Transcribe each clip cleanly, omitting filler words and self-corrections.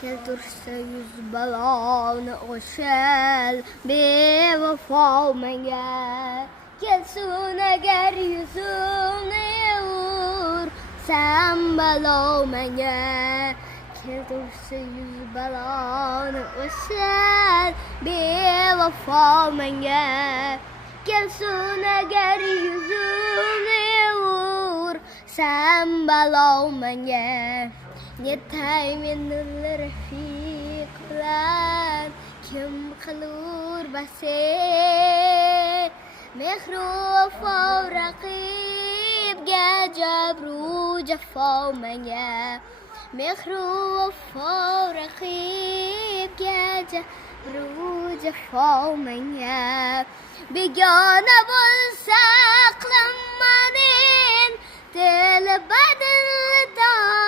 keltursa yuz baloni o'shal bevafo menga. Kelsin agar yuzimni ursam balo menga. Keltursa yuz baloni o'shal bevafo menga. Kelsin agar yuzimni ursam balo menga. Yetay meni rafiq bilan kim qilur base. Mehru vafo raqibga jabru jafo menga. Mehru vafo raqibga jabru jafo menga. Begona bo'lsa aqlimmanin til badildan.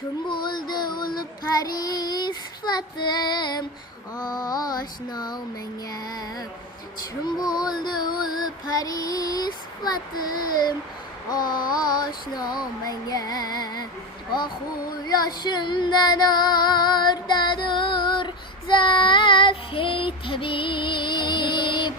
Kim bo'ldi ul pari sifatim oshno menga. Kim bo'ldi ul pari sifatim oshno menga. Ohu yoshimdan ordadur zafi tabib.